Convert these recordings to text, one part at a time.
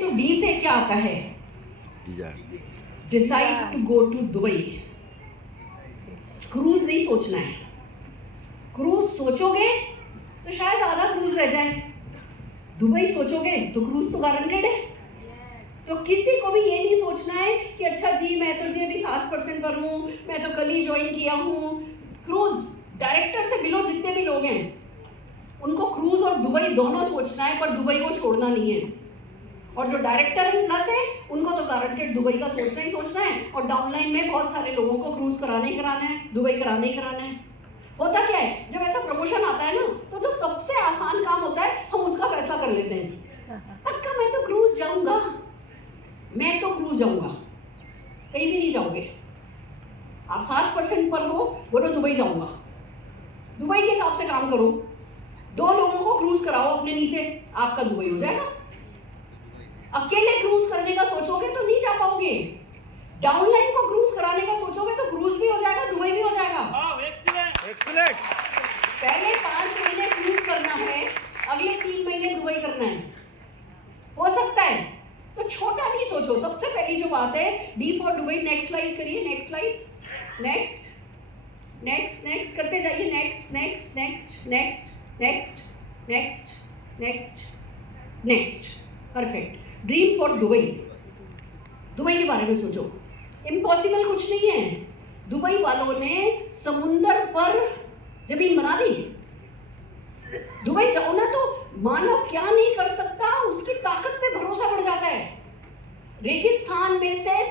तो डी से क्या आता है? Decide to go to Dubai. Cruise नहीं सोचना है। क्रूज सोचोगे तो शायद आधा क्रूज रह जाए, दुबई सोचोगे तो क्रूज तो गारंटेड है। तो किसी को भी ये नहीं सोचना है कि अच्छा जी मैं तो जी अभी 7% पर हूँ, मैं तो कल ही ज्वाइन किया हूँ। क्रूज डायरेक्टर से बिलो जितने भी लोग हैं उनको क्रूज और दुबई दोनों सोचना है, पर दुबई को छोड़ना नहीं है। और जो डायरेक्टर प्लस है उनको तो गारंटेड दुबई का सोचना ही सोचना है। और डाउनलाइन में बहुत सारे लोगों को क्रूज कराना ही कराना है, दुबई कराना ही कराना है। होता क्या है, जब ऐसा प्रमोशन आता है ना तो जो सबसे आसान काम होता है हम उसका फैसला कर लेते हैं। पक्का मैं तो क्रूज जाऊंगा, मैं तो क्रूज जाऊंगा। कहीं भी नहीं जाओगे। आप 7% पर हो, बोलो दुबई जाऊंगा। दुबई के हिसाब से काम करो, 2 लोगों को क्रूज कराओ अपने नीचे, आपका दुबई हो जाएगा। अकेले क्रूज करने का सोचोगे तो नहीं जा पाओगे। डाउनलाइन को क्रूज कराने का सोचोगे तो क्रूज भी हो जाएगा, दुबई भी हो जाएगा। एक्सीलेंट। पहले 5 महीने क्रूज करना है, अगले 3 महीने दुबई करना है। हो सकता है तो छोटा नहीं सोचो। सबसे पहली जो बात है, D for Dubai. Next slide करिए, next slide, next next next करते जाइए। Next next next next next next next next. Perfect. Dream for Dubai. Dubai के बारे में सोचो। इम्पॉसिबल कुछ नहीं है। दुबई वालों ने समुंदर पर जमीन बना दी। दुबई जाओ ना तो मानव क्या नहीं कर सकता, उसकी ताकत पे भरोसा बढ़ जाता है। रेगिस्तान में से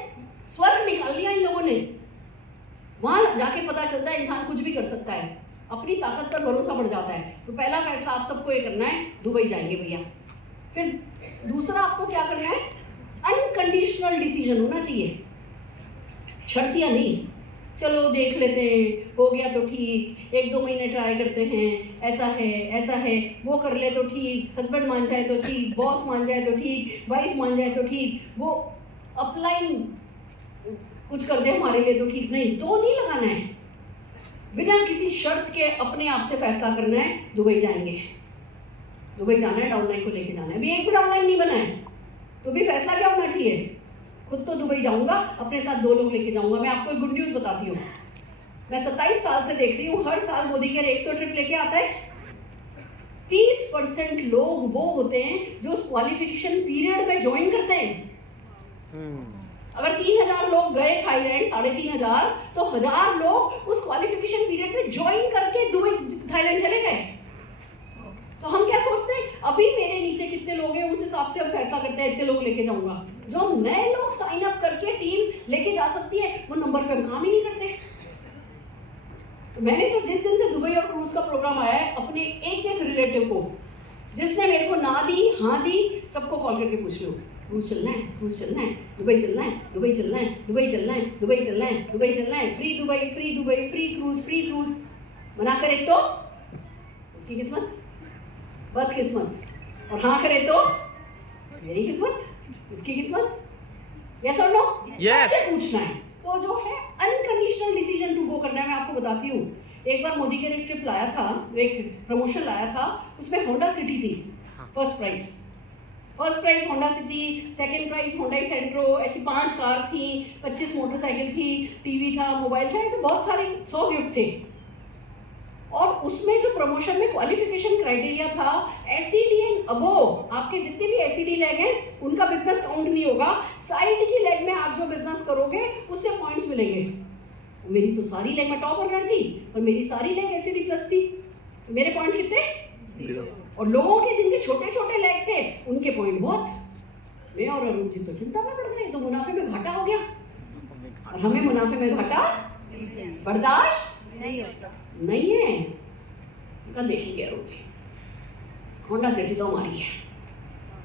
स्वर्ग निकाल लिया इन लोगों ने। वहां जाके पता चलता है इंसान कुछ भी कर सकता है, अपनी ताकत पर भरोसा बढ़ जाता है। तो पहला फैसला आप सबको ये करना है, दुबई जाएंगे भैया। फिर दूसरा आपको क्या करना है, अनकंडीशनल डिसीजन होना चाहिए, शर्तियाँ नहीं। चलो देख लेते हैं, हो गया तो ठीक, 1-2 महीने ट्राई करते हैं, ऐसा है, वो कर ले तो ठीक, हस्बैंड मान जाए तो ठीक, बॉस मान जाए तो ठीक, वाइफ मान जाए तो ठीक, वो अपलाइन कुछ कर दे हमारे लिए तो ठीक। नहीं, तो नहीं लगाना है। बिना किसी शर्त के अपने आप से फैसला करना है, दुबई जाएंगे। दुबई जाना है, डाउनलाइन को लेके जाना है। अभी एक भी डाउनलाइन नहीं बना है तो भी फैसला क्या होना चाहिए, खुद तो दुबई जाऊंगा, अपने साथ 2 लोग लेके जाऊंगा। मैं आपको एक गुड न्यूज़ बताती हूँ। मैं 27 साल से देख रही हूँ, हर साल मोदी केयर एक तो ट्रिप लेके आता है। 30% लोग वो होते हैं जो उस क्वालिफिकेशन पीरियड में ज्वाइन करते हैं। अगर 3000 लोग गए थाईलैंड, 3500, तो 1000 लोग उस क्वालिफिकेशन पीरियड में ज्वाइन करके दुबई थाईलैंड चले गए। तो हम क्या सोचते हैं, अभी मेरे नीचे कितने लोग हैं उस हिसाब से हम फैसला करते हैं, इतने लोग लेके जाऊंगा। जो नए लोग साइन अप करके टीम लेके जा सकती है, वो नंबर पे हम काम ही नहीं करते। तो मैंने तो जिस दिन से दुबई और क्रूज का प्रोग्राम आया है, अपने एक रिलेटिव को जिसने मेरे को ना दी हाँ दी, सबको कॉल करके पूछ लो, क्रूज चलना है, क्रूज चलना है, दुबई चलना है, दुबई चलना है, दुबई चलना है, दुबई चलना है, दुबई चलना है, free Dubai, free Dubai, free cruise. मना करे तो उसकी किस्मत, बदकिस्मत, और हाँ करे तो मेरी किस्मत, उसकी किस्मत। यस और नो? Yes. सबसे पूछना है। तो जो है अनकंडीशनल डिसीजन टू गो करना है। मैं आपको बताती हूँ, एक बार मोदी के एक ट्रिप लाया था, एक प्रमोशन लाया था, उसमें होंडा सिटी थी। First price Honda City, second price Honda Santro, ऐसी 5 कार थी, 25 मोटरसाइकिल थी, टीवी था, मोबाइल था, ऐसे बहुत सारे 100 गिफ्ट थे। और उसमें जो प्रमोशन में क्वालिफिकेशन क्राइटेरिया था, एसईडी एंड अबोव, आपके जितने भी एसईडी लेग हैं उनका बिजनेस काउंट नहीं होगा। साइड की लेग में आप जो बिजनेस करोगे उससे पॉइंट्स मिलेंगे। मेरी तो सारी लेग में टॉप रनर थी और मेरी सारी लेग एसईडी प्लस थी, तो मेरे पॉइंट कितने? 0। और लोगों के जिनके छोटे छोटे लेग थे उनके पॉइंट बहुत। मैं और अरुण जी तो चिंता में पड़ गए, तो मुनाफे में घाटा हो गया, और हमें मुनाफे में घाटा बर्दाश्त नहीं है। कल देखेंगे अरुण जी, होंडा सिटी तो हमारी है,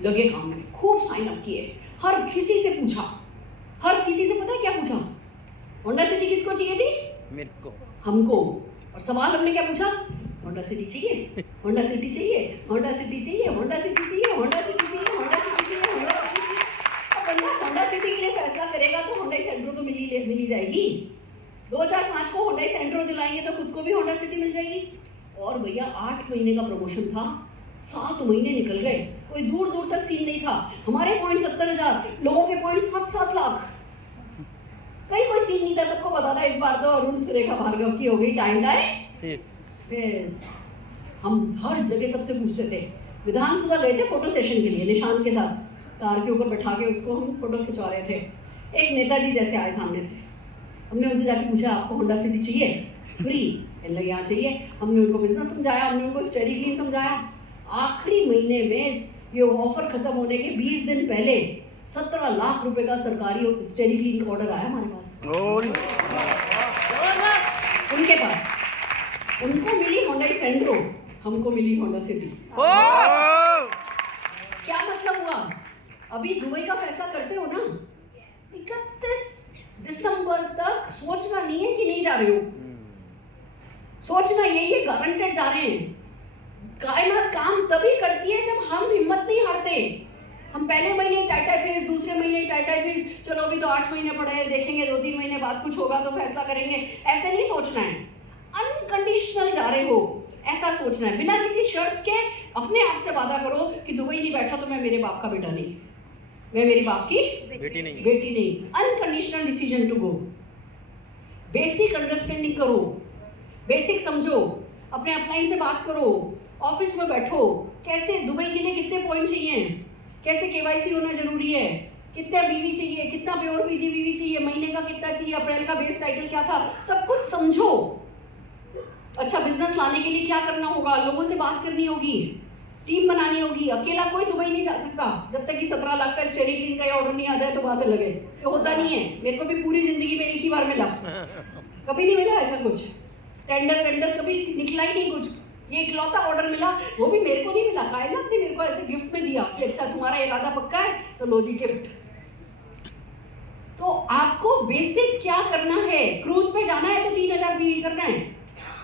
लगे काम में, खूब साइन अप किए, हर किसी से पूछा, हर किसी से पता है क्या पूछा, होंडा सिटी किसको चाहिए थी? मेरे को, हमको। और सवाल हमने क्या पूछा, होंडा सिटी चाहिए, होंडा सिटी चाहिए, होंडा सिटी चाहिए, होंडा सिटी चाहिए, होंडा सिटी चाहिए, होंडा सिटी चाहिए, होंडा सिटी चाहिए। अब बंदा होंडा सिटी के लिए फैसला करेगा तो होंडा सेंट्रो तो मिली जाएगी। 2-4-5 को होंडा सेंट्रो दिलाएंगे तो खुद को भी होंडा सिटी मिल जाएगी। और भैया 8 महीने का प्रमोशन था, 7 महीने निकल गए, कोई दूर दूर तक सीन नहीं था। हमारे पॉइंट 70,000, लोगों के पॉइंट 7-7 लाख, कहीं कोई सीन नहीं था। सबको पता था इस बार तो अरुण सुरेखा भार्गव की हो गई टाइम टाइम। हम हर जगह सबसे पूछते थे। विधानसभा गए थे फोटो सेशन के लिए निशांत के साथ, कार के ऊपर बैठा के उसको हम फोटो खिंचवा रहे थे। एक नेताजी जैसे आए सामने से, हमने उनसे जाके पूछा आपको होंडा सिटी चाहिए? फ्री? लगे यहाँ चाहिए। हमने उनको बिजनेस समझाया, हमने उनको स्टडी क्लीन समझाया। आखिरी महीने में ये ऑफर खत्म होने के 20 दिन पहले 17 लाख रुपए का सरकारी स्टडी क्लीन का ऑर्डर आया हमारे पास। उनके पास, उनको मिली होंडा सेंट्रो, हमको मिली होंडा सिटी। क्या मतलब हुआ? अभी दुबई का फैसला करते हो ना, 31 दिसंबर तक सोचना नहीं है कि नहीं जा रहे हो, सोचना यही है गारंटेड जा रहे हैं। कायनात काम तभी करती है जब हम हिम्मत नहीं हारते। हम पहले महीने टाटा फेस, दूसरे महीने टाटा फेस, चलो अभी तो 8 महीने पड़े हैं, देखेंगे 2-3 महीने बाद कुछ होगा तो फैसला करेंगे, ऐसे नहीं सोचना है। अनकंडीशनल जा रहे हो ऐसा सोचना है, बिना किसी शर्त के अपने आप से वादा करो कि दुबई नहीं बैठा तो मैं मेरे बाप का बेटा नहीं, मैं मेरी बाप की बेटी नहीं। Unconditional decision to go. Basic understanding करो, बेसिक समझो, अपने अपलाइन से बात करो, ऑफिस में बैठो, कैसे दुबई के लिए कितने पॉइंट चाहिए, कैसे केवाईसी होना जरूरी है, कितना बीवी चाहिए, कितना प्योर पीजी बीवी चाहिए, महीने का कितना चाहिए, अप्रैल का बेस टाइटल क्या था, सब कुछ समझो। अच्छा बिजनेस लाने के लिए क्या करना होगा, लोगों से बात करनी होगी, टीम बनानी होगी। अकेला कोई दुबई नहीं जा सकता जब तक कि 17 लाख का स्टडी क्लीन का ऑर्डर नहीं आ जाए तो बात अलग है। ये होता नहीं है, मेरे को भी पूरी जिंदगी में एक ही बार मिला, कभी नहीं मिला ऐसा कुछ। टेंडर कभी निकला ही नहीं कुछ। ये इकलौता ऑर्डर मिला, वो भी मेरे को नहीं मिला, कायनात ने मेरे को ऐसे गिफ्ट में दिया कि अच्छा तुम्हारा इरादा पक्का है तो लो जी गिफ्ट। तो आपको बेसिक क्या करना है, क्रूज पे जाना है तो 3,000 पीवी करना है।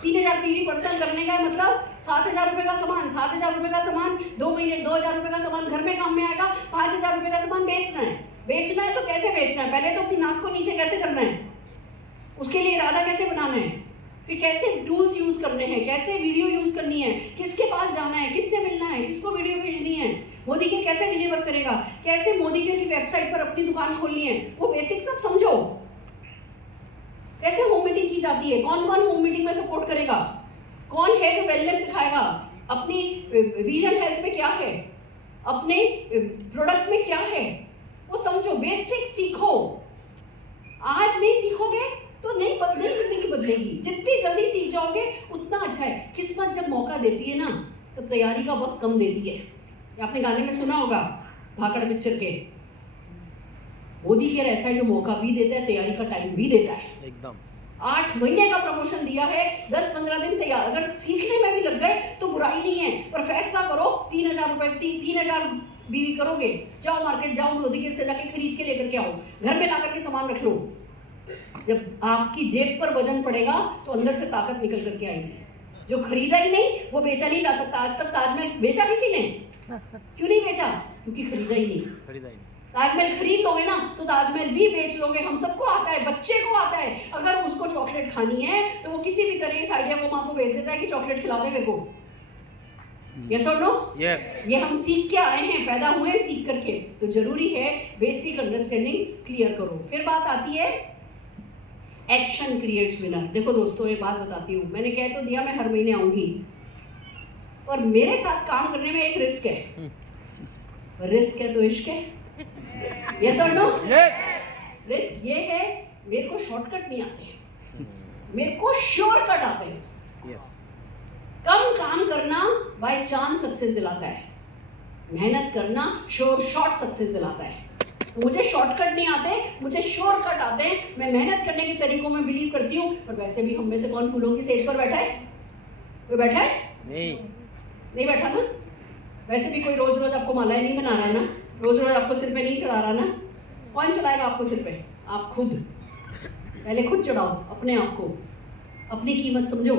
3,000 पीवी पर्सन करने का मतलब 7,000 रुपए का सामान, 7,000 रुपए का सामान 2 महीने, 2,000 रुपए का सामान घर में काम में आएगा, 5,000 रुपए का सामान बेचना है तो कैसे बेचना है, पहले तो अपनी नाक को नीचे कैसे करना है, उसके लिए इरादा कैसे बनाना है, फिर कैसे टूल्स यूज करने हैं, कैसे वीडियो यूज करनी है, किसके पास जाना है, किससे मिलना है, किसको वीडियो भेजनी है, मोदी के कैसे डिलीवर करेगा, कैसे मोदी के वेबसाइट पर अपनी दुकान खोलनी है, वो बेसिक सब समझो। कैसे होम मीटिंग की जाती है, कौन कौन होम मीटिंग में सपोर्ट करेगा, कौन है जो वेलनेस सिखाएगा, अपनी विजन हेल्थ में क्या है, अपने प्रोडक्ट्स में क्या है, वो समझो, बेसिक सीखो। आज नहीं सीखोगे तो नहीं जिंदगी बदलेगी। जितनी जल्दी सीख जाओगे उतना अच्छा है। किस्मत जब मौका देती है ना तो तैयारी का वक्त कम देती है। आपने गाने में सुना होगा भाकड़ पिक्चर के, मोदी केयर ऐसा है जो मौका भी देता है, तैयारी का टाइम भी देता है। एकदम 8 महीने का प्रमोशन दिया है, 10-15 दिन तैयार, अगर सीखने में भी लग गए तो बुराई नहीं है, पर फैसला करो 3,000 रुपए 3,000 बीवी करोगे, जाओ मार्केट, जाओ मोदी केयर से जाके खरीद के लेकर के आओ, घर में ला करके सामान रख लो। जब आपकी जेब पर वजन पड़ेगा तो अंदर से ताकत निकल करके आएगी। जो खरीदा ही नहीं वो बेचा नहीं जा सकता। आज तक ताजमहल बेचा किसी ने? क्यों नहीं बेचा? क्योंकि खरीदा ही नहीं। ताजमहल खरीद लोगे ना तो ताजमहल भी बेच लोगे। हम सबको आता है, बच्चे को आता है, अगर उसको चॉकलेट खानी है तो वो किसी भी तरह इस आइडिया को माँ को भेज देता है कि चॉकलेट खिला दे मेरे को। यस और नो? यस। ये हम सीख के आए हैं, पैदा हुए सीख करके, तो जरूरी है बेसिक अंडरस्टैंडिंग क्लियर करो। फिर बात आती है एक्शन क्रिएट्स विनर। देखो दोस्तों एक बात बताती हूँ, मैंने कह तो दिया मैं हर महीने आऊंगी, और मेरे साथ काम करने में एक रिस्क है। रिस्क है तो इश्क है। यस और नो? रिस्क ये है, मेरे को शॉर्टकट नहीं आते, मेरे को शॉर्टकट आते हैं। यस। कम काम करना बाय चांस सक्सेस दिलाता है, मेहनत करना शॉर्ट सक्सेस दिलाता है। तो मुझे शॉर्टकट नहीं आते, मुझे शॉर्टकट आते हैं। मैं मेहनत करने के तरीकों में बिलीव करती हूँ, पर वैसे भी हम में से कौन फूलों की सेज पर बैठा है? कोई बैठा है? नहीं बैठा ना। वैसे भी कोई रोज रोज आपको मालाएं नहीं बना रहा है ना, रोज रोज आपको सिर पे नहीं चढ़ा रहा ना। कौन चढ़ाएगा आपको सिर पे? आप खुद। पहले खुद चढ़ाओ अपने आप को, अपनी कीमत समझो।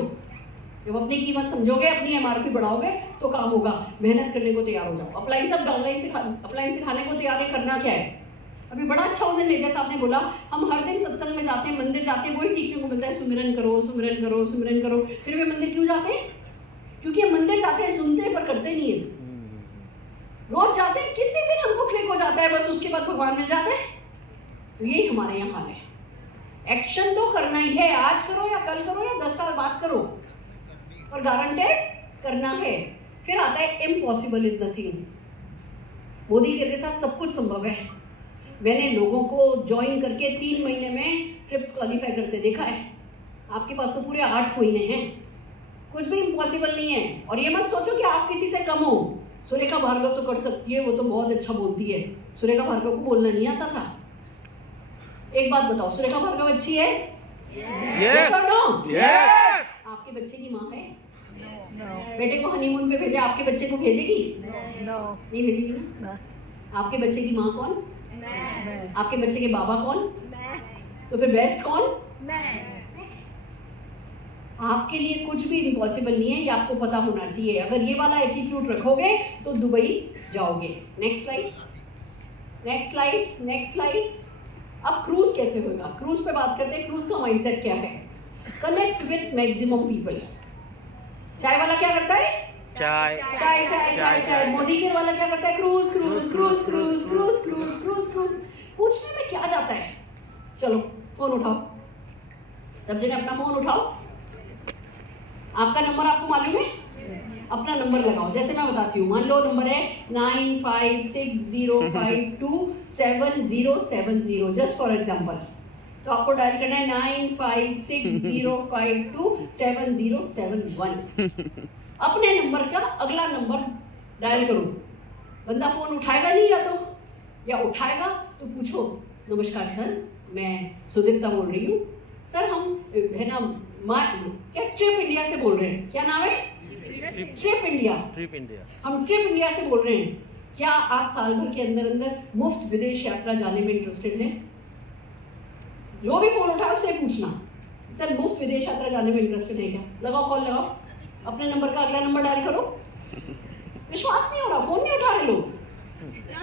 जब अपनी कीमत समझोगे, अपनी एमआरपी बढ़ाओगे तो काम होगा। मेहनत करने को तैयार हो जाओ। अप्लायंस अब डाउनलाइन सिखाने को तैयार है। करना क्या है? अभी बड़ा अच्छा उस दिन जैसा आपने बोला, हम हर दिन सत्संग में जाते हैं, मंदिर जाते हैं, वही सीखने को मिलता है, सुमिरन करो सुमिरन करो सुमिरन करो। फिर वे मंदिर क्यों जाते हैं? क्योंकि हम मंदिर जाते हैं, सुनते हैं पर करते नहीं है। रोज जाते हैं, किसी दिन हमको क्लिक हो जाता है, बस उसके बाद भगवान मिल जाते हैं। तो यही हमारे यहाँ हाल है। एक्शन तो करना ही है, आज करो या कल करो या 10 साल बाद करो, और गारंटेड करना है। फिर आता है इम्पॉसिबल इज नथिंग। मोदी के साथ सब कुछ संभव है। मैंने लोगों को ज्वाइन करके 3 महीने में ट्रिप्स क्वालिफाई करते देखा है। आपके पास तो पूरे 8 महीने हैं। कुछ भी इम्पॉसिबल नहीं है। और ये मत सोचो कि आप किसी से कम हो। सुरेखा भार्गव तो कर सकती है, वो तो बहुत अच्छा बोलती है। सुरेखा भार्गव को बोलना नहीं आता था। एक बात बताओ, सुरेखा भार्गव अच्छी है? Yes or no? Yes. आपके बच्चे की माँ है? बेटे को हनीमून पे भेजा, आपके बच्चे को भेजेगी? नहीं भेजेगी ना? आपके बच्चे की माँ कौन? आपके बच्चे के बाबा कौन? तो फिर बेस्ट कौन? आपके लिए कुछ भी इम्पॉसिबल नहीं है, ये आपको पता होना चाहिए। अगर ये वाला एटीट्यूड रखोगे तो दुबई जाओगे। Next slide, next slide, next slide. अब क्रूज कैसे होगा? क्रूज पे बात करते हैं। क्रूज का माइंडसेट क्या है? Connect with maximum people. चाय वाला क्या करता है? चाय चाय चाय चाय चाय। मोदी के वाला क्या करता है? Cruise cruise cruise cruise cruise cruise cruise cruise. पूछने में क्या जाता है? चलो फोन उठाओ, सब जने अपना फोन उठाओ। आपका नंबर आपको मालूम है? अपना नंबर लगाओ। जैसे मैं बताती हूँ, मान लो नंबर है 9560527070, जस्ट फॉर एग्जाम्पल। तो आपको डायल करना है 9560527071। अपने नंबर का अगला नंबर डायल करो। बंदा फोन उठाएगा नहीं, या उठाएगा तो पूछो, नमस्कार सर, मैं सुदीप्ता बोल रही हूँ सर, हम है ना क्या ट्रिप इंडिया से बोल रहे हैं। क्या नाम है? Trip India. हम ट्रिप इंडिया से बोल रहे हैं। क्या आप साल भर के अंदर अंदर मुफ्त विदेश यात्रा जाने में इंटरेस्टेड हैं? जो भी फोन उठाओ उससे पूछना, सर मुफ्त विदेश यात्रा जाने में इंटरेस्टेड है क्या? लगाओ कॉल, लगाओ अपने नंबर का अगला नंबर डायल करो। विश्वास नहीं हो रहा, फोन नहीं उठा रहे लोग।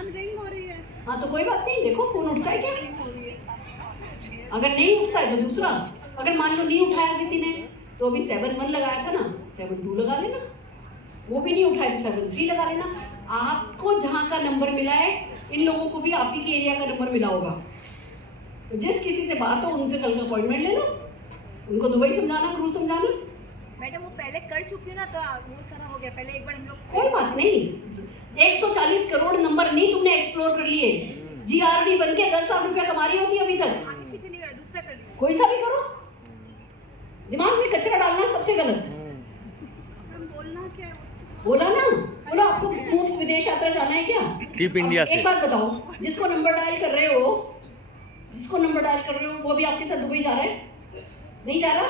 रिंग हो रही है। हाँ तो कोई बात नहीं, देखो फोन उठता है क्या? अगर नहीं उठता है तो दूसरा। अगर मान लो नहीं उठाया किसी ने, तो अभी 71 लगाया था ना, 72 लगा लेना। वो भी नहीं उठाया तो 73 लगा लेना। आपको जहाँ का नंबर मिला है, इन लोगों को भी आपकी के एरिया का नंबर मिला होगा। तो जिस किसी से बात हो उनसे कल का अपॉइंटमेंट ले लो। उनको दुबई समझाना, क्रूज समझाना। मैडम वो पहले कर चुकी हूँ ना, तो वो सारा हो गया। पहले एक बार हम लोग कोई बात नहीं, 140 करोड़ नंबर नहीं तुमने एक्सप्लोर कर लिए। जीआरडी बन के 10 लाख रुपया कमा रही होती अभी तक। आगे पीछे नहीं करा, दूसरा कर लिया। कोई सा भी करो, दिमाग में कचरा डालना सबसे गलत। बोलना क्या है? बोला ना, बोला आपको मुफ्त विदेश यात्रा जाना है क्या? ट्रिप इंडिया से। एक बात बताओ, जिसको नंबर डायल कर रहे हो, वो भी आपके साथ दुबई जा रहा है? नहीं जा रहा?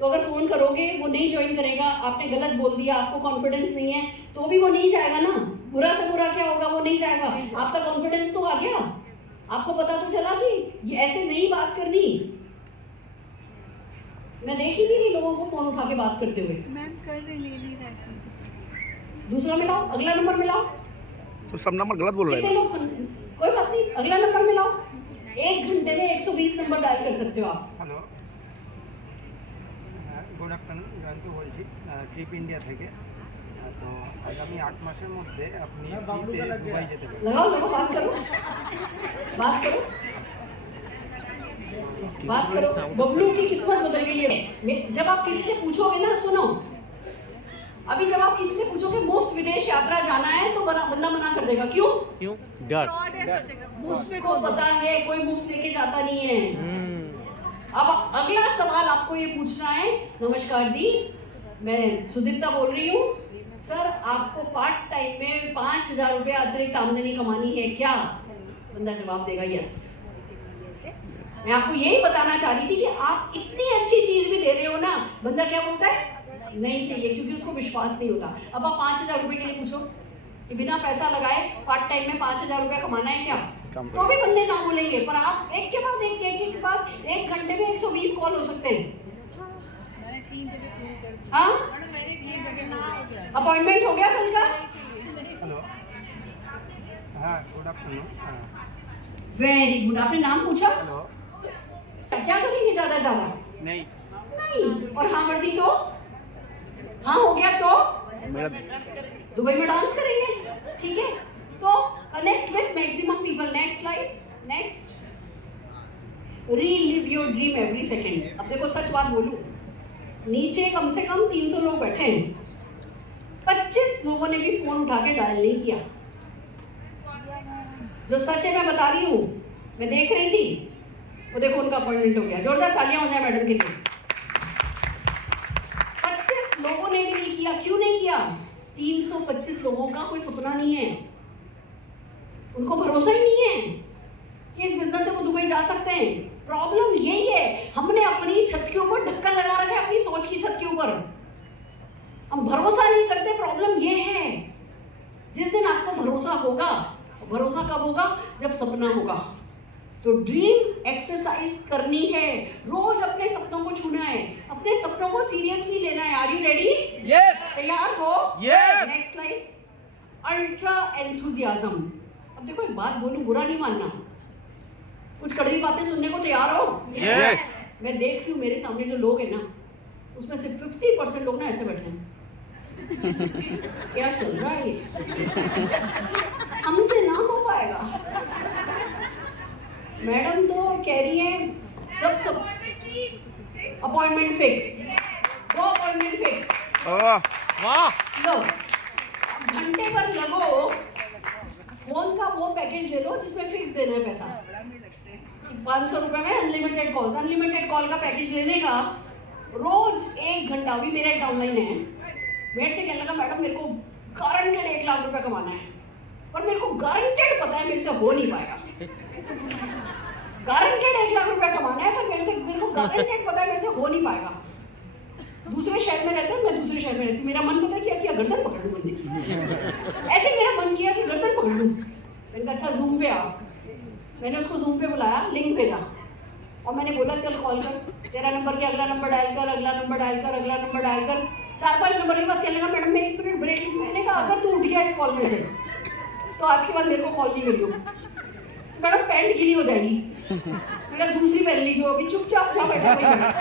तो अगर फोन करोगे वो नहीं ज्वाइन करेगा, आपने गलत बोल दिया, आपको कॉन्फिडेंस नहीं है, तो भी वो नहीं जाएगा ना। बुरा से बुरा क्या होगा, वो नहीं जाएगा। आपका कॉन्फिडेंस तो आ गया, आपको पता तो चला कि ये ऐसे नहीं बात करनी। मैं देख ही नहीं लोगों को फोन उठा के बात करते हुए। मैम कर रही नहीं रहती। दूसरा मिलाओ, अगला नंबर मिलाओ। सब नंबर गलत बोल रहे हैं। कोई बात नहीं, अगला नंबर मिलाओ। 1 घंटे में 120 नंबर डायल कर सकते हो आप। হ্যালো, গুড আফটারনুন, জয়ন্ত বলছি ট্রিপ ইন্ডিয়া থেকে। তো আগামী 8 মাসের মধ্যে আপনি দুবাই যেতে পারেন। लगाओ लगाओ, बात करो, बात करो, बात करो। बबलू की किस्मत बदल गई है। जब आप किसी से पूछोगे ना, सुनो, अभी जब आप किसी से पूछोगे मुफ्त विदेश यात्रा जाना है, तो बंदा मना कर देगा। क्यों? डर। फ्रॉड है सब जगह। उसको पता है कोई मुफ्त लेके जाता नहीं है। अब अगला सवाल आपको ये पूछना है, नमस्कार जी, मैं सुदीप्ता बोल रही हूँ सर, आपको पार्ट टाइम में 5000 रुपये अतिरिक्त आमदनी कमानी है क्या? बंदा जवाब देगा यस। मैं आपको यही बताना चाह रही थी कि आप इतनी अच्छी चीज भी दे रहे हो ना, बंदा क्या बोलता है? नहीं चाहिए, क्योंकि उसको विश्वास नहीं होता। अब आप 5000 रुपये के लिए पूछो कि बिना पैसा लगाए पार्ट टाइम में 5000 रुपया कमाना है क्या, तो भी बंदे ना बोलेंगे। पर आप एक के बाद एक 1 घंटे में 120 कॉल हो सकते हैं। मैंने 3 जगह फोन कर दिया। हाँ, मेरे 3 जगह ना हो गया। अपॉइंटमेंट हो गया कल का? হ্যালো, হ্যাঁ গুড আফটারনুন। Very good. आपने नाम पूछा? হ্যালো, क्या करेंगे ज्यादा ज्यादा? নেই। नहीं। और हाँ वर्दी तो? हाँ हो गया तो? मेरा दुबई में डांस करेंगे। ठीक है, तो connect with maximum people. Next slide, next. Relive your dream every second. अब देखो सच बात बोलूं, नीचे कम से कम 300 लोग बैठे हैं, 25 लोगों ने भी फोन उठा के डायल नहीं किया। जो सच है मैं बता रही हूँ, मैं देख रही थी, वो देखो उनका अपॉइंटमेंट हो गया। जोरदार तालियां हो जाए मैडम के लिए। 25 लोगों ने भी नहीं किया। क्यों नहीं किया? 325 लोगों का कोई सपना नहीं है, उनको भरोसा ही नहीं है कि इस बिजनेस से वो दुबई जा सकते हैं। प्रॉब्लम यही है, हमने अपनी छत के ऊपर ढक्कन लगा रखा है, अपनी सोच की छत के ऊपर हम भरोसा नहीं करते। प्रॉब्लम ये है, जिस दिन आपको भरोसा होगा, भरोसा कब होगा? जब सपना होगा। तो ड्रीम एक्सरसाइज करनी है, रोज अपने सपनों को छूना है, अपने सपनों को सीरियसली लेना है। Are you ready? यस तैयार हो? Yes. Next slide. Ultra enthusiasm. अब देखो एक बात बोलूं, बुरा नहीं मानना, कुछ कड़वी बातें सुनने को तैयार हो? यस। मैं देख रही हूँ मेरे सामने जो लोग हैं ना, उसमें से 50% लोग ना ऐसे बैठे हैं। क्या चल रहा है ये? हमसे ना हो पाएगा। मैडम तो कह रही है सब अपॉइंटमेंट फिक्स, 2 अपॉइंटमेंट फिक्स। वाह। लो, घंटे भर लगो, फोन का वो पैकेज ले लो जिसमें फिक्स देना है पैसा। 500 रुपए में अनलिमिटेड कॉल्स। अनलिमिटेड कॉल का पैकेज लेने का रोज 1 घंटा। अभी मेरा एक डाउनलाइन है, मेरे से कहने लगा मैडम मेरे को गारंटेड 1 लाख रुपए कमाना है, पर मेरे को गारंटेड पता है मेरे से हो नहीं पाएगा। गारंटेड 1 लाख रुपए कमाना है, पर मेरे को गारंटेड पता है मेरे से हो नहीं पाएगा। दूसरे शहर में रहता है, मैं दूसरे शहर में रहती हूँ। मेरा मन पता क्या गर्दन पकड़ लूँ बंदे की। ऐसे मेरा मन किया कि गर्दन पकड़ लूँ। मैंने कहा अच्छा जूम पे आ। मैंने उसको जूम पे बुलाया, लिंक भेजा और मैंने बोला चल कॉल कर, तेरा नंबर के अगला नंबर डायल कर, अगला नंबर डायल कर, अगला नंबर डायल कर। 4-5 नंबर के बाद कहने लगा मैडम मैं 1 मिनट ब्रेक। मैंने कहा अगर तू उठ गया इस कॉल में से तो आज के बाद मेरे को कॉल नहीं करियो। मैडम पैंट गीली हो जाएगी। मेरा दूसरी पहन लीजिए, अभी चुपचाप जहाँ बैठा वहीं बैठ,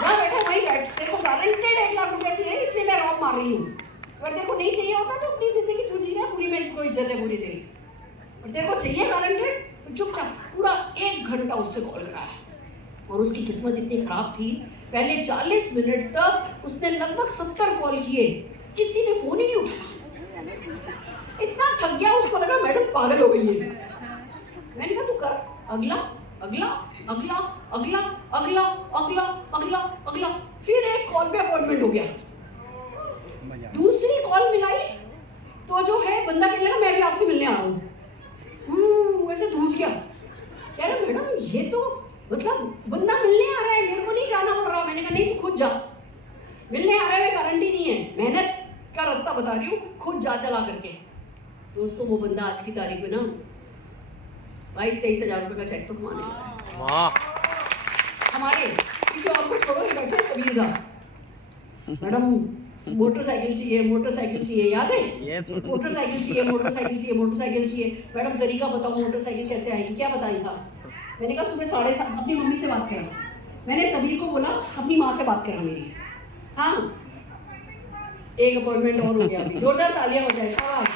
जहाँ बैठा वहीं बैठ। तेरे को गारंटेड 1 लाख रुपया चाहिए, इसलिए मैं रॉब मार रही हूँ। अगर तेरे को नहीं चाहिए होता तो अपनी जिंदगी तू जी रहा, पूरी मेरी कोई इज्जत है पूरी तेरी। और तेरे को चाहिए गारंटेड तो चुपचाप। पूरा 1 घंटा उससे कॉल करा है और उसकी किस्मत इतनी खराब थी, पहले 40 मिनट तक उसने लगभग 70 कॉल किए, किसी ने फोन ही नहीं उठाया। इतना थक गया, उसको लगा मैडम पागल हो गई है। मैंने कहा तू कर, अगला अगला अगला अगला अगला अगला अगला अगला। फिर एक कॉल पे अपॉइंटमेंट हो गया। दूसरी कॉल मिलाई तो जो है बंदा कहने लगा मैं भी आपसे मिलने आ रहा हूँ। वैसे धूज गया, कह रहा मैडम ये तो मतलब बंदा मिलने आ रहा है, मेरे को नहीं जाना पड़ रहा। मैंने कहा नहीं तू खुद जा, मिलने आ रहा है गारंटी नहीं है, मेहनत का रास्ता बता रही हूँ, खुद जा चला करके। दोस्तों वो बंदा आज की तारीख में ना 22-23 हज़ार रुपये का चेक तो कमाने लगा। वाह। हमारे किसी और को छोड़ो, बैठे कबीर दा मैडम मोटरसाइकिल चाहिए, मोटरसाइकिल चाहिए, याद है? यस। मोटरसाइकिल चाहिए, मोटरसाइकिल चाहिए, मोटरसाइकिल चाहिए। मैडम तरीका बताओ मोटरसाइकिल कैसे आएगी, क्या बताई था? मैंने कहा सुबह 7:30 अपनी मम्मी से बात करा। मैंने सबीर को बोला अपनी माँ से बात करा मेरी। हाँ, एक अपॉइंटमेंट और हो गया अभी। जोरदार तालियां हो जाए, शाबाश।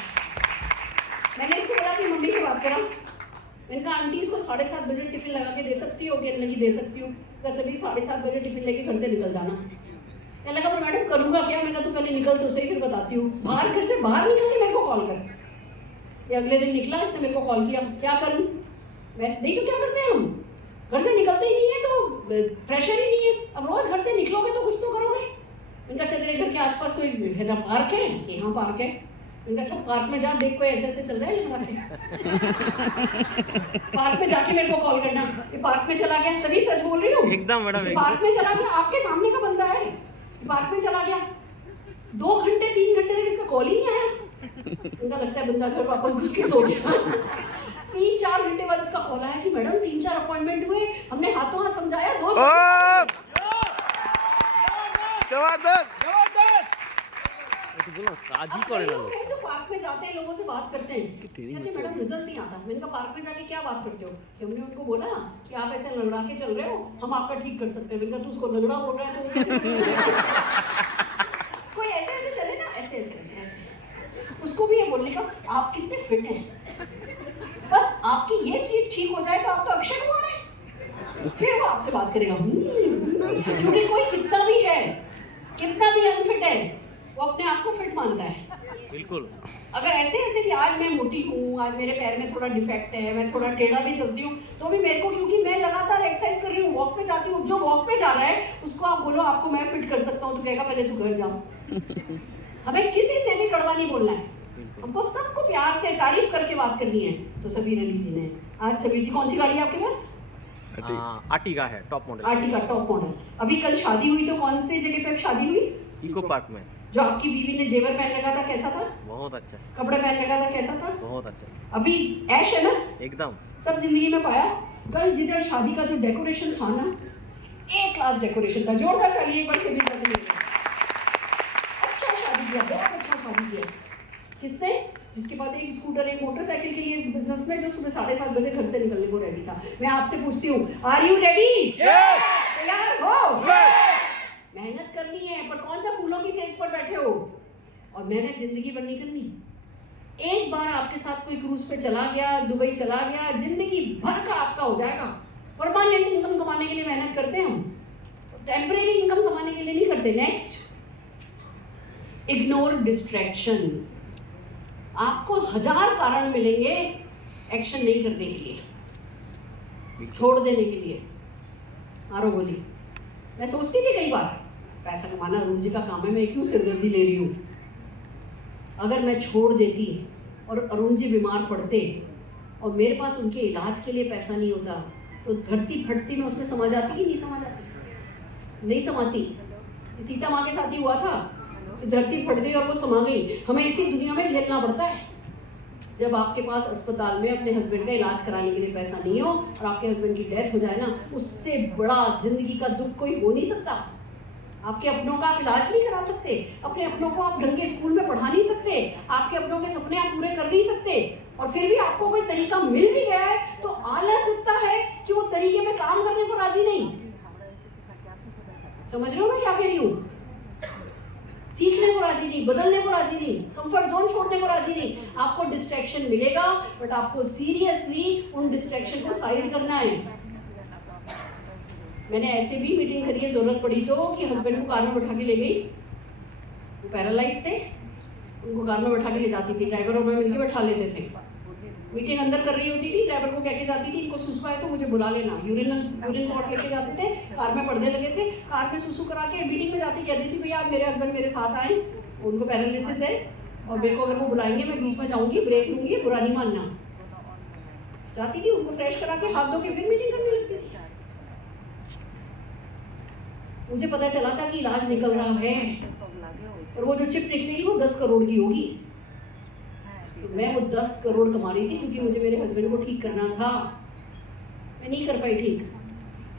मैंने इसको बोला कि मम्मी से बात करा। मैंने कहा आंटी इसको 7:30 बजे टिफिन लगा के दे सकती हो? कहने लगी दे सकती हूँ। सभी 7:30 बजे टिफिन लेके घर से निकल जाना। कहने लगा पर मैडम करूँगा क्या? मैंने कहा तू पहले निकल तो सही, फिर बताती हूँ। बाहर घर से बाहर निकल के मेरे को कॉल कर। ये अगले दिन निकला, इसने मेरे को कॉल किया, क्या करूँ मैं? नहीं तो क्या करते हैं हम, घर से निकलते ही नहीं है तो प्रेशर ही नहीं है। अब रोज घर से निकलोगे तो कुछ तो करोगे। मैंने कहा अच्छा तेरे घर के आसपास कोई है ना पार्क है? कि हाँ पार्क है। मैंने कहा अच्छा पार्क में जा, देख कोई ऐसे ऐसे चल रहा है हमारे। पार्क में जाके मेरे को कॉल करना। ये पार्क में चला गया, सभी सच बोल रही हूँ एकदम मैडम, पार्क में चला गया, आपके सामने का बंदा है, पार्क में चला गया। 2 घंटे 3 घंटे तक इसका कॉल ही नहीं आया। उनका लगता है बंदा घर वापस घुस के सो गया। 3-4 घंटे बाद इसका कॉल आया कि मैडम 3-4 अपॉइंटमेंट हुए, हमने हाथों हाथ समझाया, 2 बोलो काजी करे ना लोग। जो पार्क में जाते हैं लोगों से बात करते हैं, कहते हैं मैडम रिजल्ट नहीं आता। मैंने कहा पार्क में जाके क्या बात करते हो? कि हमने उनको बोला कि आप ऐसे लंगड़ा के चल रहे हो, हम आपका ठीक कर सकते हैं। मैंने कहा तू उसको लंगड़ा बोल रहा है तो कोई ऐसे ऐसे चले ना, ऐसे ऐसे ऐसे ऐसे उसको भी ये बोलने का आप कितने फिट हैं, बस आपकी ये चीज ठीक हो जाए तो आप तो अक्षय कुमार हैं, फिर वो आपसे बात करेगा। क्योंकि कोई कितना भी है, कितना भी अनफिट है, वो अपने आप को फिट मानता है। बिल्कुल। अगर ऐसे ऐसे भी आज मैं मोटी हूँ, आज मेरे पैर में थोड़ा डिफेक्ट है, मैं थोड़ा टेढ़ा भी चलती हूँ, तो भी मेरे को, क्योंकि मैं लगातार एक्सरसाइज कर रही हूँ, वॉक पे जाती हूँ, जो वॉक पे जा रहा है उसको आप बोलो आपको मैं फिट कर सकता हूँ, तो कहेगा पहले तू घर जाओ। हमें किसी से भी कड़वा नहीं बोलना है, हमको सबको प्यार से तारीफ करके बात करनी है। तो सबीर अली जी ने आज, सबीर जी कौन सी गाड़ी है आपके पास? आर्टिगा है, top model. Ertiga top model. अभी कल शादी हुई तो कौन से जगह पे शादी हुई? इको पार्क में। जो आपकी बीवी ने जेवर पहन रखा था कैसा था? बहुत अच्छा। कपड़े पहन रखा था कैसा था? बहुत अच्छा। अभी ऐश है ना? एकदम। सब जिंदगी में पाया। कल जिधर शादी का जो डेकोरेशन था ना, एक क्लास डेकोरेशन था। जोरदार ताली एक बार से भी करके देखो। अच्छा शादी किया, बहुत अच्छा शादी किया। किसने? जिसके पास एक स्कूटर, एक मोटरसाइकिल के लिए इस बिजनेस में, जो सुबह 7:30 बजे घर से निकलने को रेडी था। मैं आपसे पूछती हूँ, आर यू रेडी? तैयार हो? मेहनत करनी है, पर कौन सा फूलों की सेज पर बैठे हो? और मेहनत जिंदगी भर नहीं करनी। एक बार आपके साथ कोई क्रूज पे चला गया, दुबई चला गया, जिंदगी भर का आपका हो जाएगा। परमानेंट इनकम कमाने के लिए मेहनत करते हैं हम, टेम्परेरी इनकम कमाने के लिए नहीं करते। Next, ignore distraction. आपको 1000 कारण मिलेंगे एक्शन नहीं करने के लिए, छोड़ देने के लिए। आरो बोली, मैं सोचती थी कई बार, पैसा कमाना अरुण जी का काम है, मैं क्यों सिरदर्दी ले रही हूँ? अगर मैं छोड़ देती और अरुण जी बीमार पड़ते और मेरे पास उनके इलाज के लिए पैसा नहीं होता, तो धरती फटती में उसमें समा जाती कि नहीं समा जाती? नहीं समाती। सीता माँ के साथ ही हुआ था, धरती फट गई और वो समा गई। हमें इसी दुनिया में झेलना पड़ता है। जब आपके पास अस्पताल में अपने हस्बैंड का इलाज कराने के लिए पैसा नहीं हो और आपके हस्बैंड की डेथ हो जाए ना, उससे बड़ा जिंदगी का दुख कोई हो नहीं सकता। आपके अपनों का आप इलाज नहीं करा सकते, अपने अपनों को आप ढंग के स्कूल में पढ़ा नहीं सकते, आपके अपनों के सपने आप पूरे कर नहीं सकते, और फिर भी आपको कोई तरीका मिल भी गया है तो आलस इतना है कि वो तरीके में काम करने को राजी नहीं। समझ रहे हो मैं क्या कह रही हूँ? सीखने को राजी नहीं, बदलने को राजी नहीं, कंफर्ट जोन छोड़ने को राजी नहीं। आपको डिस्ट्रैक्शन मिलेगा, बट आपको सीरियसली उन डिस्ट्रैक्शन को साइड करना है। मैंने ऐसे भी मीटिंग करी है, जरूरत पड़ी तो, कि हस्बैंड को कार में बैठा के ले गई, वो पैरालाइज थे, उनको कार में बैठा के ले जाती थी, ड्राइवर और मैं मिलकर बैठा लेते थे। मीटिंग अंदर कर रही होती थी, ड्राइवर को कह के जाती थी, इनको सुसु आए तो मुझे बुला लेना। यूरिन पॉट लेके जाते थे, कार में पर्दे लगे थे, कार में सुसु करा के मीटिंग में जाती कहती थी, भैया आज मेरे हस्बैंड मेरे साथ आए, उनको पैरालिसिस है और मेरे को अगर वो बुलाएंगे मैं बीच में जाऊंगी, ब्रेक लूंगी, बुरा नहीं मानना। जाती थी, उनको फ्रेश करा के हाथ धो के फिर मीटिंग करने लगती थी। मुझे पता चला था कि इलाज निकल रहा है और वो जो चिप निकलेगी वो 10 करोड़ की होगी। तो मैं वो 10 करोड़ कमा रही थी क्योंकि मुझे मेरे हस्बैंड को ठीक करना था। मैं नहीं कर पाई ठीक,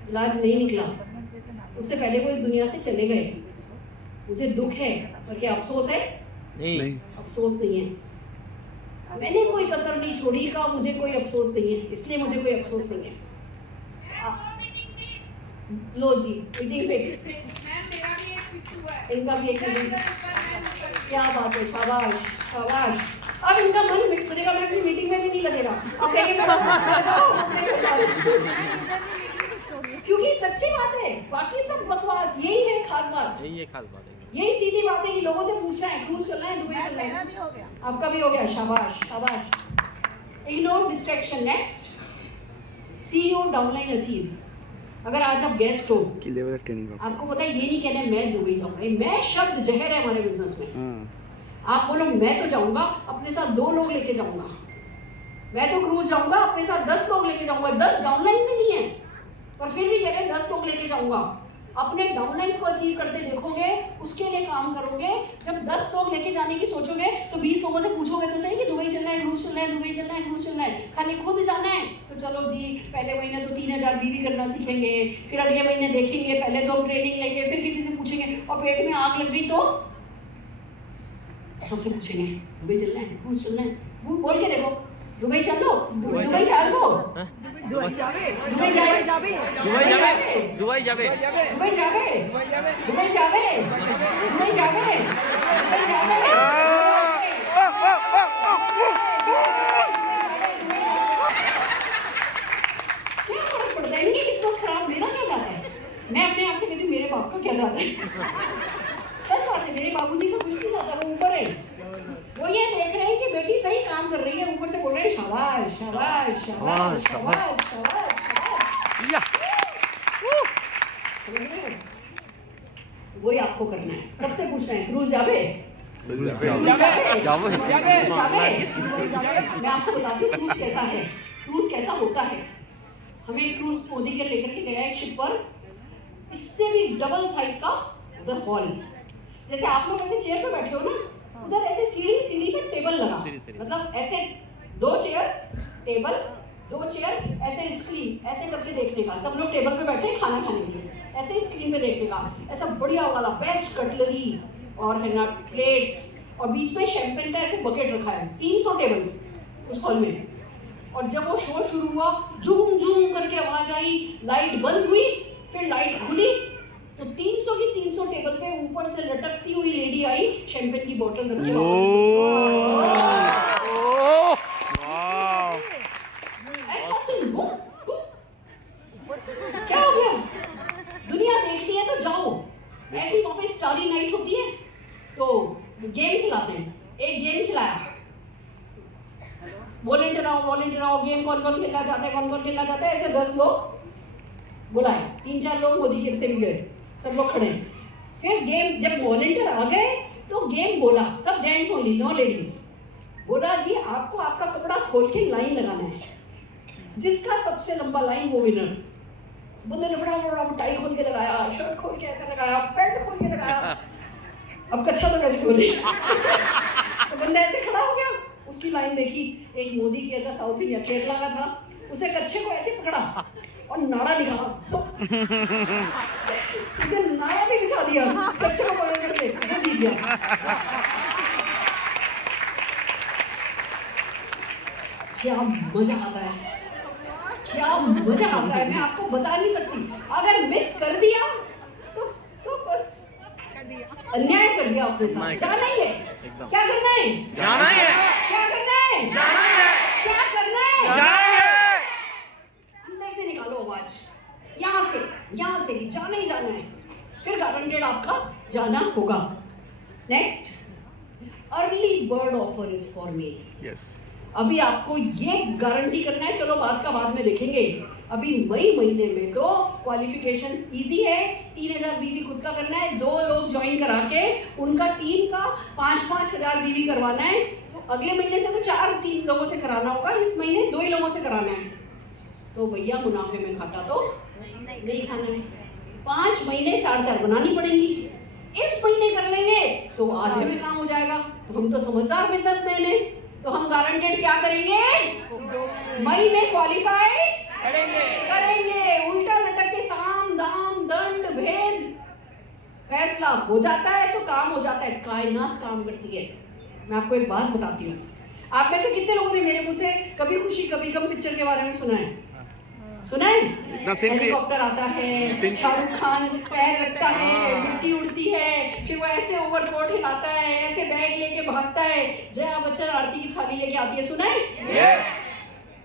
इलाज नहीं निकला, उससे पहले वो इस दुनिया से चले गए। मुझे दुख है, पर क्या अफसोस है? नहीं। अफसोस नहीं है। मैंने कोई कसर नहीं छोड़ी का, मुझे कोई अफसोस नहीं है, इसलिए मुझे कोई अफसोस नहीं है। लो जी, मीटिंग फिक्स। इनका भी एक क्या बात है, शाबाश शाबाश। अब इनका मन सुनेगा, मैं अपनी मीटिंग में भी नहीं लगेगा। अब कहेंगे क्योंकि सच्ची बात है, बाकी सब बकवास। यही है खास बात, यही खास बात है, यही सीधी बात है कि लोगों से पूछना है क्रूज चलना है, दुबई चलना है। आपका भी हो गया, शाबाश शाबाश। Ignore distraction. Next, CEO downline achieve. अगर आज आप गेस्ट हो, आपको पता है ये नहीं कहना मैं दुबई जाऊंगा, मैं शब्द जहर है हमारे बिजनेस में। आप बोलो मैं तो जाऊंगा, अपने साथ 2 लोग लेके जाऊंगा। मैं तो क्रूज जाऊंगा, अपने साथ 10 लोग लेके जाऊंगा। 10 डाउनलाइन में नहीं है, पर फिर भी कह रहे हैं 10 लोग लेके जाऊंगा। अपने डाउनलाइंस को अचीव करते देखोगे, उसके लिए काम करोगे। जब 10 लोग लेके जाने की सोचोगे तो 20 लोगों से पूछोगे तो सही कि दुबई चलना है, क्रूज चलना है, दुबई चलना है, क्रूज चलना है। खाली खुद जाना है तो चलो जी, पहले महीने तो 3000 बीवी करना सीखेंगे, फिर अगले महीने देखेंगे, पहले तो हम ट्रेनिंग लेंगे, फिर किसी से पूछेंगे, और पेट में आग लग गई तो सबसे पूछेंगे दुबई चलना है, क्रूज चलना है। बोल के देखो, दुबई चलो, दुबई चलो, दुबई जावे, दुबई जावे, दुबई जावे, दुबई जावे, दुबई जावे, दुबई जावे, दुबई जावे, दुबई जावे, दुबई जावे। क्या फर्क पड़ता है इनकी किस्मत खराब, मेरा क्या जाता है। मैं अपने आप से कहती हूँ मेरे बाप का क्या जाता है। सच बात है, मेरे बाबूजी का कुछ नहीं जाता, वो ऊपर है। वो ये देख रहे हैं कि बेटी सही काम कर रही है, ऊपर से बोल रहे हैं शाबाश शाबाश शाबाश शाबाश शाबाश। या समझ रहे हो? वही आपको करना है। सबसे पूछना है क्रूज जावे? जावे। मैं आपको बताती हूँ क्रूज कैसा है, क्रूज कैसा होता है। हमें क्रूज मोदी के लेकर के गया एक शिप पर, इससे भी डबल साइज का उधर हॉल, जैसे आप लोग ऐसे चेयर पे बैठे हो ना, उधर ऐसे सीढ़ी सीढ़ी पे टेबल लगा, मतलब ऐसे 2 चेयर टेबल, 2 चेयर ऐसे स्क्रीन ऐसे करके देखने का, सब लोग टेबल पे बैठे खाना खाने के लिए, ऐसे स्क्रीन पे देखने का, ऐसा बढ़िया वाला बेस्ट कटलरी और है ना प्लेट्स, और बीच में शैंपेन का ऐसे बकेट रखा है। 300 टेबल उस हॉल में। और जब वो शो शुरू हुआ, झूम झूम करके आवाज आई, लाइट बंद हुई, फिर लाइट खुली, तो 300 की 300 टेबल पे ऊपर से लटकती हुई लेडी आई, शैंपेन की बोतल रख के ऐसा सुन, क्या हो गया? दुनिया देखनी है तो जाओ। ऐसी वहाँ पे स्टारी नाइट होती है तो गेम खिलाते हैं। एक गेम खिलाया, वॉलेंटियर आओ, गेम कौन कौन खेलना चाहता है, कौन कौन खेलना चाहता है, ऐसे 10 लोग बुलाए, 3-4 लोग मोदी के से भी गए, सब लोग खड़े। फिर गेम जब वॉलेंटियर आ गए तो गेम बोला, सब जेंट्स ओनली, नो लेडीज। बोला जी आपको आपका कपड़ा खोल के लाइन लगाना है, जिसका सबसे लंबा लाइन वो विनर। बंदे ने फटाफट टाई खोल के लगाया, शर्ट खोल के ऐसा लगाया, पैंट खोल के लगाया, अब कच्छा तो कैसे खोले। तो बंदा ऐसे खड़ा हो गया, उसकी लाइन देखी, एक मोदी केयर का साउथ इंडिया केरला का था, उसने कच्छे को ऐसे पकड़ा और नाड़ा निकाला, उसने नाड़ा भी बिछा दिया, कच्छे को पकड़ करके वो जीत गया। क्या मजा आता है, क्या मजा आता है, मैं आपको बता नहीं सकती। अगर मिस कर दिया तो बस अन्याय कर दिया अपने साथ। जाना ही है, क्या करना है, जाना ही है, क्या करना है, जाना ही है, क्या करना है, जाना ही है। अंदर से निकालो आवाज, यहाँ से जाना ही जाना है, फिर गारंटेड आपका जाना होगा। Next, early bird offer is for me. Yes, अभी आपको ये गारंटी करना है, चलो बात का बाद में देखेंगे। अभी मई महीने में तो क्वालिफिकेशन इजी है, 3000 बीवी खुद का करना है, 2 लोग ज्वाइन करा के उनका टीम का 5-5 हजार बीवी करवाना है। तो अगले महीने से तो 4-3 लोगों से कराना होगा, इस महीने 2 ही लोगों से कराना है। तो भैया मुनाफे में घाटा तो नहीं खाना है। 5 महीने 4-4 बनानी पड़ेंगी, इस महीने कर लेंगे तो आधे में काम हो जाएगा। तो हम तो समझदार बिजनेसमैन हैं, तो हम गारंटेड क्या करेंगे, मई में क्वालिफाई करेंगे। उल्टा लटक के साम दाम दंड भेद फैसला हो जाता है तो काम हो जाता है, कायनात काम करती है। मैं आपको एक बात बताती हूँ, आप में से कितने लोगों ने मेरे मुंह से कभी खुशी कभी गम पिक्चर के बारे में सुना है? सुना है? हेलीकॉप्टर आता है, शाहरुख खान पैर रखता है, मिट्टी उड़ती है, फिर वो ऐसे ओवरकोट हिलाता है, ऐसे बैग लेके भागता है, जया बच्चन आरती की थाली लेके आती है। सुना है? यस,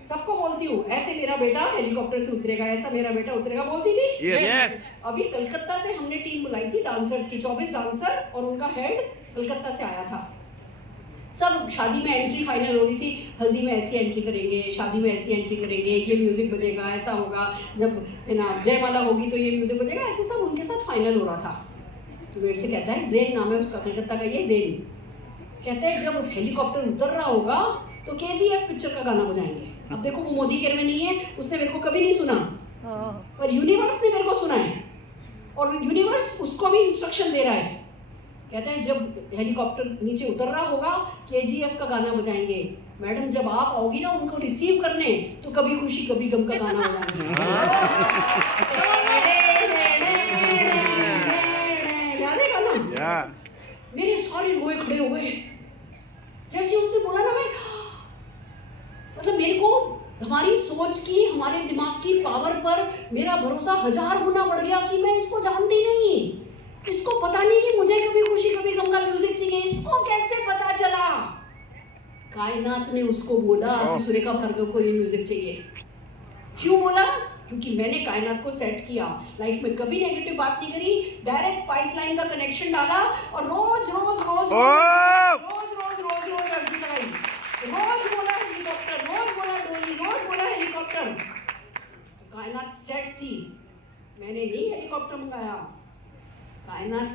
सबको बोलती हूँ, ऐसे मेरा बेटा हेलीकॉप्टर से उतरेगा, ऐसा मेरा बेटा उतरेगा, बोलती थी। यस, अभी कलकत्ता से हमने टीम बुलाई थी डांसर्स की, 24 डांसर, और उनका हेड कलकत्ता से आया था। सब शादी में एंट्री फाइनल हो रही थी, हल्दी में ऐसी एंट्री करेंगे, शादी में ऐसी एंट्री करेंगे, ये म्यूजिक बजेगा, ऐसा होगा, जब है ना जयमाला होगी तो ये म्यूजिक बजेगा, ऐसे सब उनके साथ फाइनल हो रहा था। तो मेरे से कहता है, ज़ेन नाम है उसका, कलकत्ता का ये ज़ेन, कहता है जब हेलीकॉप्टर उतर रहा होगा तो KGF पिक्चर का गाना बजाएंगे। अब देखो वो मोदी केयर में नहीं है, उसने मेरे को कभी नहीं सुना, पर यूनिवर्स ने मेरे को सुना है, और यूनिवर्स उसको भी इंस्ट्रक्शन दे रहा है। कहते हैं जब हेलीकॉप्टर नीचे उतर रहा होगा KGF का गाना बजाएंगे। मैडम जब आप आओगी ना उनको रिसीव करने, तो कभी खुशी कभी गम का गाना बजाएंगे। याद है गाना? मेरे सारे रोए खड़े हो गए जैसे उसने बोला ना। मैं मतलब मेरे को हमारी सोच की, हमारे दिमाग की पावर पर मेरा भरोसा 1000 गुना बढ़ गया कि मैं इसको जानती नहीं, इसको पता नहीं कि मुझे कभी खुशी कभी गम का म्यूजिक चाहिए, इसको कैसे पता चला? कायनात ने उसको बोला कि सुरेखा भार्गव को ये म्यूजिक चाहिए। क्यों बोला? क्योंकि मैंने कायनात को सेट किया, लाइफ में कभी नेगेटिव बात नहीं करी, डायरेक्ट पाइपलाइन का कनेक्शन डाला और रोज रोज रोज रोज रोज रोज रोज अर्जी लगाई, रोज बोला हेलीकॉप्टर, रोज बोला डोली, रोज बोला हेलीकॉप्टर। कायनात सेट थी, मैंने नहीं हेलीकॉप्टर मंगाया, कायनात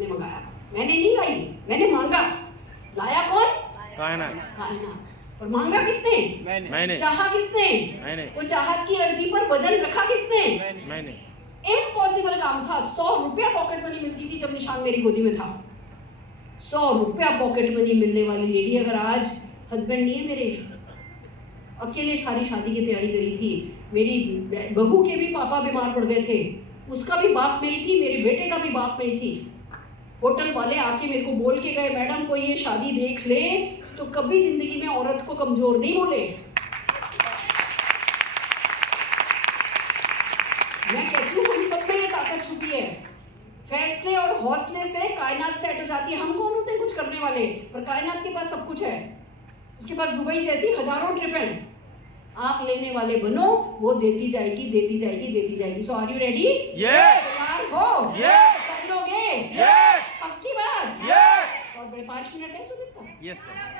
ने मंगाया। मैंने नहीं लाई, मैंने मांगा। लाया कौन? कायनात। और मांगा किसने? मैंने। चाहा किसने? मैंने। वो चाहत की अर्जी पर वजन रखा किसने? मैंने। इम्पॉसिबल काम था। 100 रुपया पॉकेट मनी मिलती थी जब निशान मेरी गोदी में था। 100 रुपया पॉकेट मनी मिलने वाली लेडी अगर आज हस्बैंड नहीं है मेरे, अकेले सारी शादी की तैयारी करी थी। मेरी बहू के भी पापा बीमार पड़ गए थे, उसका भी बाप में ही थी, मेरे बेटे का भी बाप में ही थी। होटल वाले आके मेरे को बोल के गए, मैडम को ये शादी देख ले तो कभी जिंदगी में औरत को कमजोर नहीं बोले। मैं कहती हूँ हम सब में ये ताकत छुपी है। फैसले और हौसले से कायनात सेट हो जाती है। हम कौन होते हैं कुछ करने वाले, पर कायनात के पास सब कुछ है। उसके पास दुबई जैसी हजारों ट्रिप है। आप लेने वाले बनो, वो देती जाएगी देती जाएगी देती जाएगी। सो आर यू रेडी? तैयार हो? कर लोगे? पक्की बात? और बड़े 5 मिनट है सुमित्रा। Yes sir.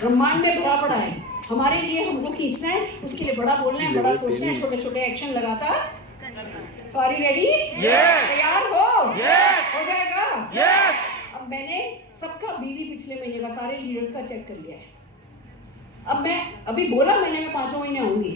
ब्रह्मांड में भरा पड़ा है, हमारे लिए हमको खींचना है, उसके लिए बड़ा बोलना है, बड़ा सोचना है, छोटे छोटे एक्शन लगाता। Sorry ready? तैयार हो? हो जाएगा? अब मैंने सबका बीवी पिछले महीने का सारे लीडर्स का चेक कर लिया है। अब मैं अभी बोला महीने में 5 महीने आऊंगी,